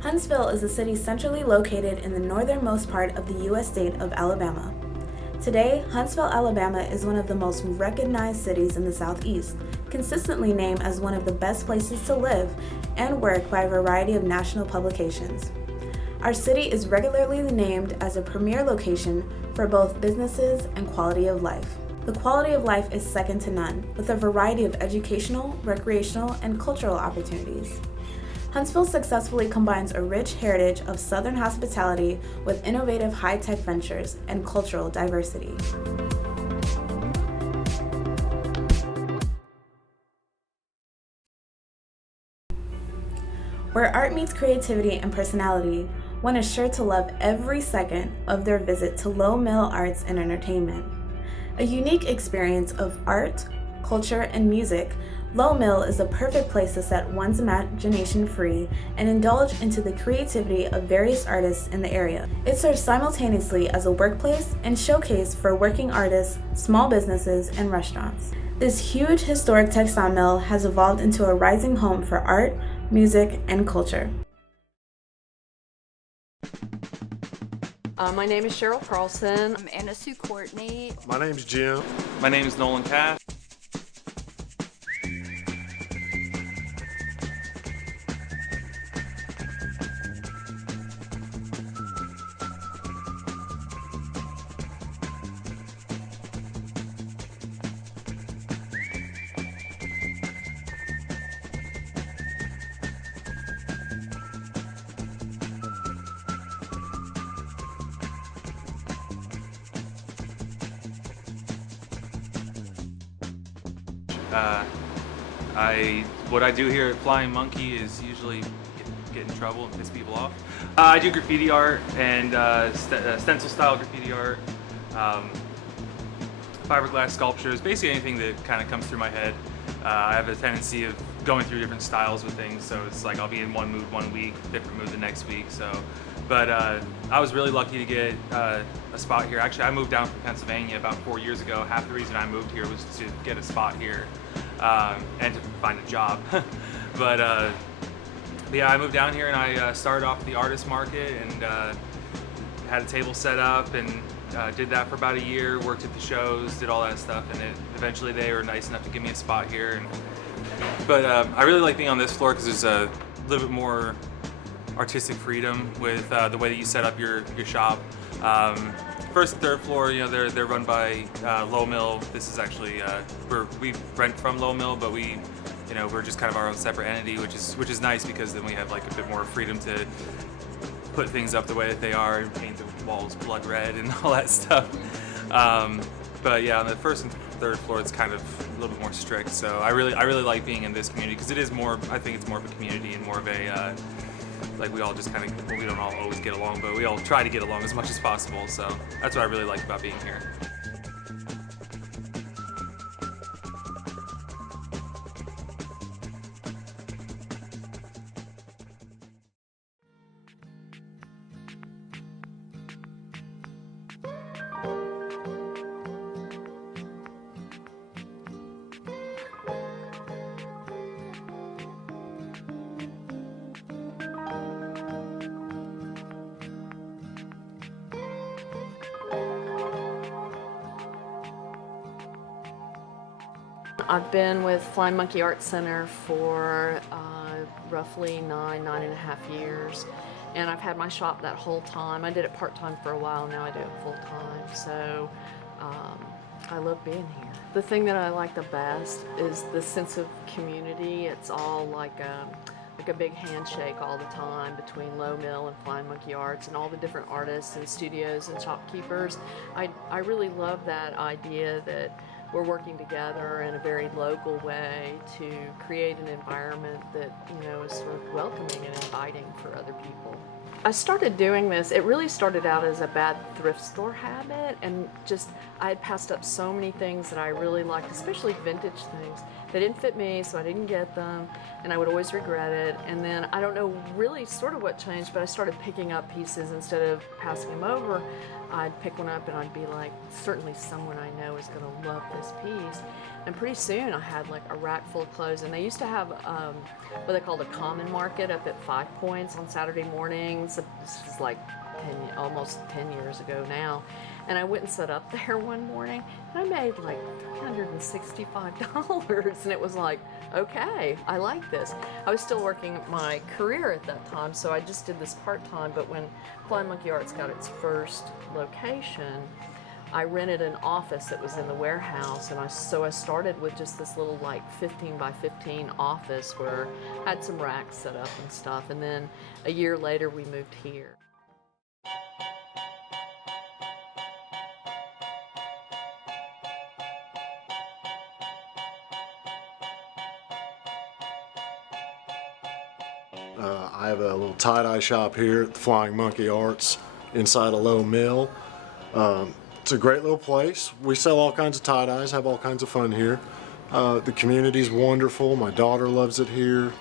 Huntsville is a city centrally located in the northernmost part of the U.S. state of Alabama. Today, Huntsville, Alabama is one of the most recognized cities in the Southeast, consistently named as one of the best places to live and work by a variety of national publications. Our city is regularly named as a premier location for both businesses and quality of life. The quality of life is second to none, with a variety of educational, recreational, and cultural opportunities. Huntsville successfully combines a rich heritage of Southern hospitality with innovative high-tech ventures and cultural diversity. Where art meets creativity and personality, one is sure to love every second of their visit to Lowe Arts and Entertainment. A unique experience of art, culture, and music, Lowe Mill is the perfect place to set one's imagination free and indulge into the creativity of various artists in the area. It serves simultaneously as a workplace and showcase for working artists, small businesses, and restaurants. This huge historic textile mill has evolved into a rising home for art, music, and culture. My name is Cheryl Carlson. I'm Anna Sue Courtney. My name's Jim. My name is Nolan Cash. What I do here at Flying Monkey is usually get in trouble and piss people off. I do graffiti art and stencil style graffiti art, fiberglass sculptures, basically anything that kind of comes through my head. I have a tendency of going through different styles with things, so it's like I'll be in one mood one week, different mood the next week. But I was really lucky to get a spot here. Actually, I moved down from Pennsylvania about 4 years ago. Half the reason I moved here was to get a spot here and to find a job. But yeah, I moved down here and I started off at the artist market and had a table set up and did that for about a year, worked at the shows, did all that stuff, and eventually they were nice enough to give me a spot here. But I really like being on this floor because there's a little bit more artistic freedom with the way that you set up your shop. First and third floor, you know, they're run by Lowe Mill. This is actually we rent from Lowe Mill, but we're just kind of our own separate entity, which is nice because then we have like a bit more freedom to put things up the way that they are and paint the walls blood red and all that stuff. But yeah, on the first and third floor, it's kind of a little bit more strict. So I really like being in this community because it is more. I think it's more of a community and more of a like we all just kind of, well, we don't all always get along, but we all try to get along as much as possible. So that's what I really like about being here. I've been with Flying Monkey Art Center for roughly 9.5 years, and I've had my shop that whole time. I did it part-time for a while, now I do it full-time, so I love being here. The thing that I like the best is the sense of community. It's all like a big handshake all the time between Lowe Mill and Flying Monkey Arts and all the different artists and studios and shopkeepers. I really love that idea that we're working together in a very local way to create an environment that, is sort of welcoming and inviting for other people. I started doing this, it really started out as a bad thrift store habit, and I had passed up so many things that I really liked, especially vintage things. They didn't fit me, so I didn't get them, and I would always regret it. And then I don't know really sort of what changed, but I started picking up pieces instead of passing them over. I'd pick one up and I'd be like, certainly someone I know is going to love this piece. And pretty soon I had like a rack full of clothes. And they used to have what they called a common market up at 5 Points on Saturday mornings. This is like almost 10 years ago now. And I went and set up there one morning and I made like $365. And it was like, okay, I like this. I was still working my career at that time, so I just did this part-time. But when Flying Monkey Arts got its first location, I rented an office that was in the warehouse, and so I started with just this little like 15 by 15 office where I had some racks set up and stuff. And then a year later we moved here. I have a little tie-dye shop here at the Flying Monkey Arts inside of Lowe Mill. It's a great little place. We sell all kinds of tie-dyes, have all kinds of fun here. The community's wonderful. My daughter loves it here.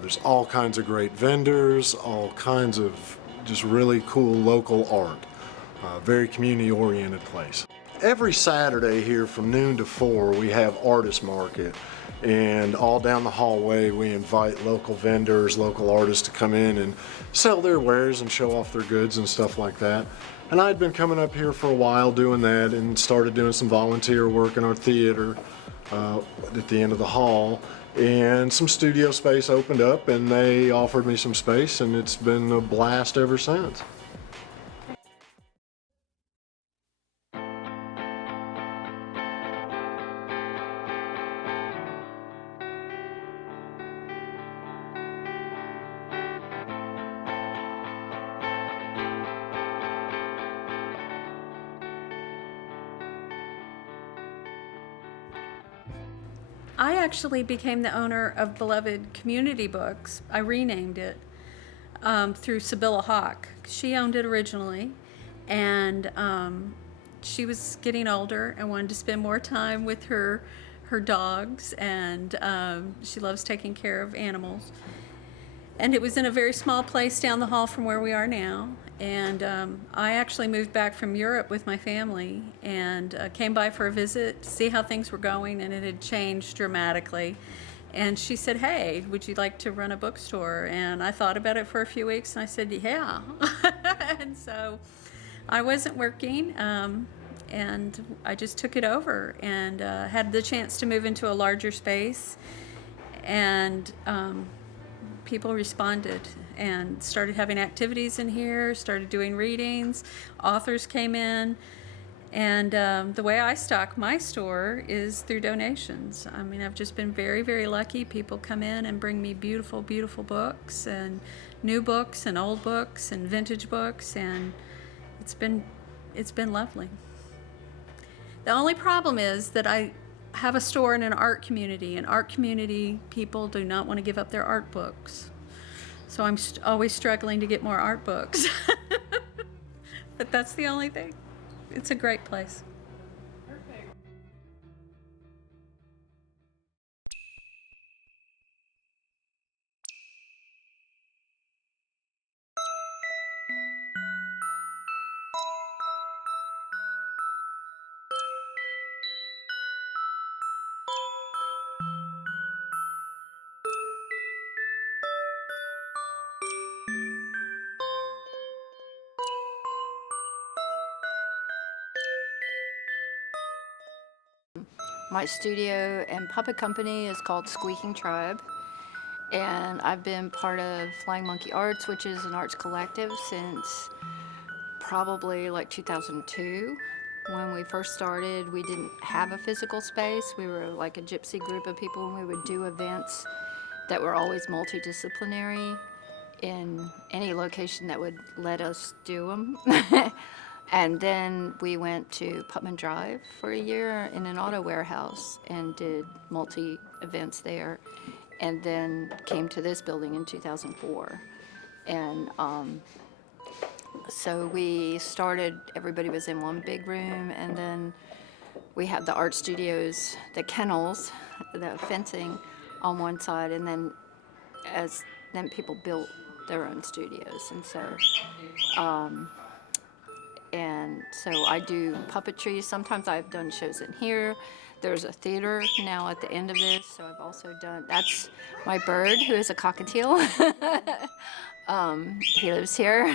There's all kinds of great vendors, all kinds of just really cool local art. Very community-oriented place. Every Saturday here from noon to 4 we have artist market, and all down the hallway we invite local vendors, local artists to come in and sell their wares and show off their goods and stuff like that. And I'd been coming up here for a while doing that and started doing some volunteer work in our theater at the end of the hall, and some studio space opened up and they offered me some space, and it's been a blast ever since. I actually became the owner of Beloved Community Books. I renamed it through Sibylla Hawk. She owned it originally, and she was getting older and wanted to spend more time with her dogs, and she loves taking care of animals. And it was in a very small place down the hall from where we are now. And I actually moved back from Europe with my family and came by for a visit to see how things were going, and it had changed dramatically. And she said, "Hey, would you like to run a bookstore?" And I thought about it for a few weeks, and I said, "Yeah." And so I wasn't working, and I just took it over and had the chance to move into a larger space. And people responded and started having activities in here, started doing readings, authors came in, and the way I stock my store is through donations. I mean, I've just been very, very lucky. People come in and bring me beautiful, beautiful books, and new books and old books and vintage books, and it's been lovely. The only problem is that I have a store in an art community, and art community people do not want to give up their art books. So I'm always struggling to get more art books. But that's the only thing. It's a great place. Perfect. My studio and puppet company is called Squeaking Tribe, and I've been part of Flying Monkey Arts, which is an arts collective, since probably like 2002. When we first started, we didn't have a physical space. We were like a gypsy group of people, and we would do events that were always multidisciplinary in any location that would let us do them. And then we went to Putman Drive for a year in an auto warehouse and did multi-events there, and then came to this building in 2004. And so we started, everybody was in one big room, and then we have the art studios, the kennels, the fencing on one side, and then people built their own studios, and so I do puppetry. Sometimes I've done shows in here. There's a theater now at the end of this, so I've also done, that's my bird, who is a cockatiel. He lives here.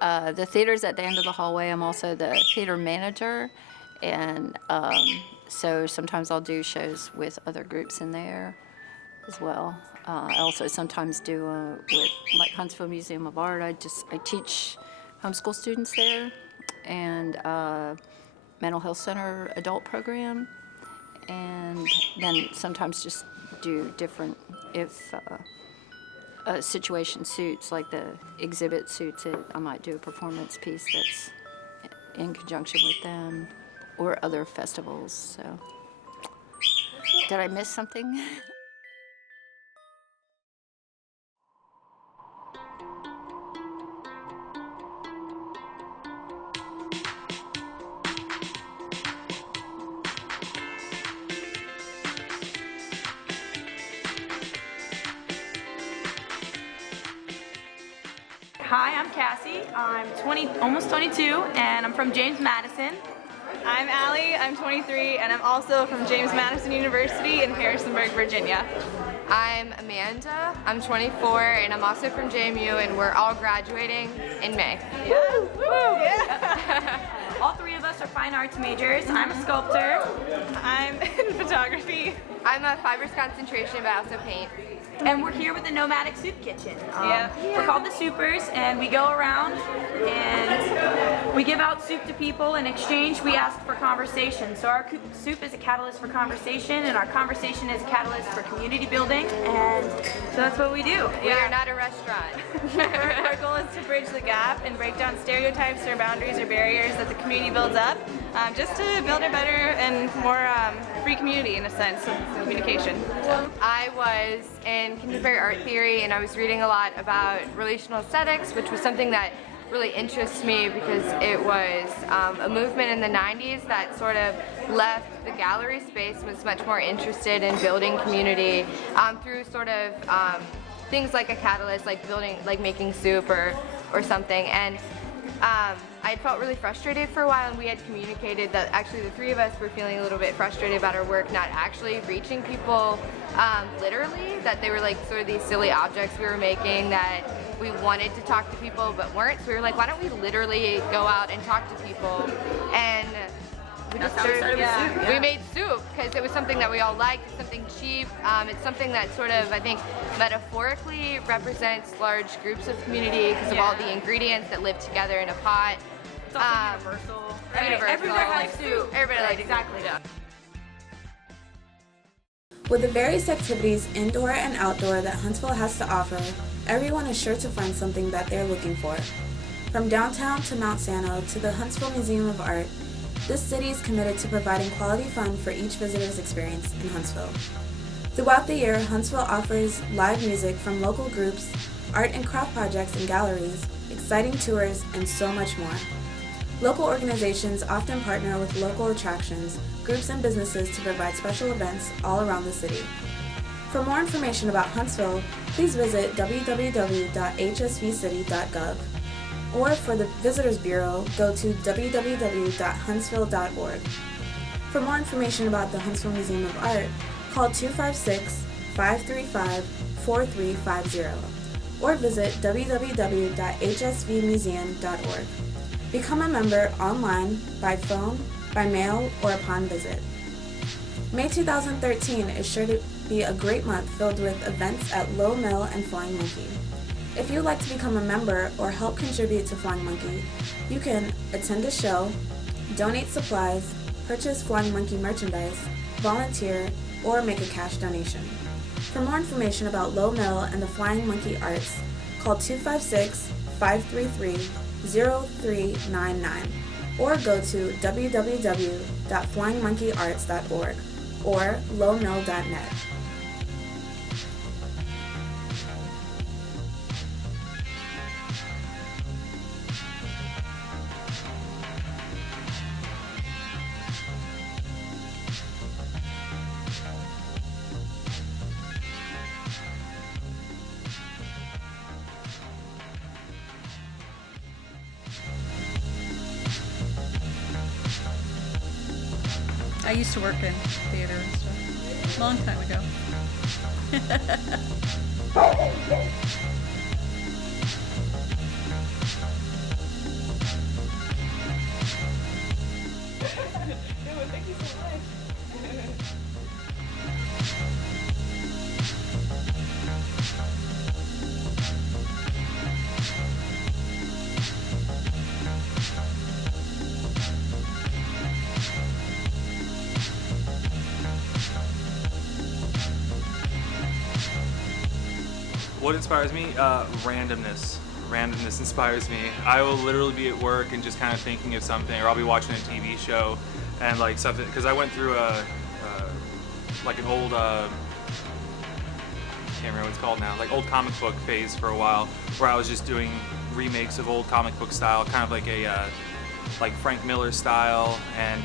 The theater's at the end of the hallway. I'm also the theater manager, and so sometimes I'll do shows with other groups in there as well. I also sometimes do with like Huntsville Museum of Art. I teach homeschool students there, and mental health center adult program, and then sometimes just do different, if a situation suits, like the exhibit suits it, I might do a performance piece that's in conjunction with them, or other festivals. So, did I miss something? Hi, I'm Cassie. I'm almost 22, and I'm from James Madison. I'm Allie, I'm 23, and I'm also from James Madison University in Harrisonburg, Virginia. I'm Amanda, I'm 24, and I'm also from JMU, and we're all graduating in May. Yeah. Woo! Yeah. All three of us are fine arts majors. I'm a sculptor. I'm in photography. I'm a fibers concentration, but I also paint. And we're here with the Nomadic Soup Kitchen. Yeah. We're called the Soupers, and we go around and we give out soup to people. In exchange, we ask for conversation. So our soup is a catalyst for conversation, and our conversation is a catalyst for community building. And so that's what we do. We are not a restaurant. Our goal is to bridge the gap and break down stereotypes or boundaries or barriers that the community builds up, just to build a better and more free community, in a sense, of communication. I was in contemporary art theory, and I was reading a lot about relational aesthetics, which was something that really interests me because it was a movement in the 90s that sort of left the gallery space, was much more interested in building community through sort of things like a catalyst, like making soup or something. And I had felt really frustrated for a while, and we had communicated that actually the three of us were feeling a little bit frustrated about our work not actually reaching people literally, that they were like sort of these silly objects we were making that we wanted to talk to people but weren't. So we were like, why don't we literally go out and talk to people? And we just we made soup because it was something that we all liked. It's something cheap. It's something that sort of, I think, metaphorically represents large groups of community because of all the ingredients that live together in a pot. It's also universal. Right? Universal. Everybody likes soup. Everybody likes exactly. soup. With the various activities indoor and outdoor that Huntsville has to offer, everyone is sure to find something that they're looking for. From downtown to Mount Sano to the Huntsville Museum of Art, this city is committed to providing quality fun for each visitor's experience in Huntsville. Throughout the year, Huntsville offers live music from local groups, art and craft projects and galleries, exciting tours, and so much more. Local organizations often partner with local attractions, groups, and businesses to provide special events all around the city. For more information about Huntsville, please visit www.hsvcity.gov. Or for the Visitors Bureau, go to www.huntsville.org. For more information about the Huntsville Museum of Art, call 256-535-4350 or visit www.hsvmuseum.org. Become a member online, by phone, by mail, or upon visit. May 2013 is sure to be a great month filled with events at Lowe Mill and Flying Monkey. If you'd like to become a member or help contribute to Flying Monkey, you can attend a show, donate supplies, purchase Flying Monkey merchandise, volunteer, or make a cash donation. For more information about Lowe Mill and the Flying Monkey Arts, call 256-533-0399 or go to www.flyingmonkeyarts.org or lowemill.net. I used to work in theater and stuff. Long time ago. Thank you so much. What inspires me? Randomness. Randomness inspires me. I will literally be at work and just kind of thinking of something, or I'll be watching a TV show and like something, because I went through like an old, can't remember what it's called now, like old comic book phase for a while, where I was just doing remakes of old comic book style, kind of like a like Frank Miller style, and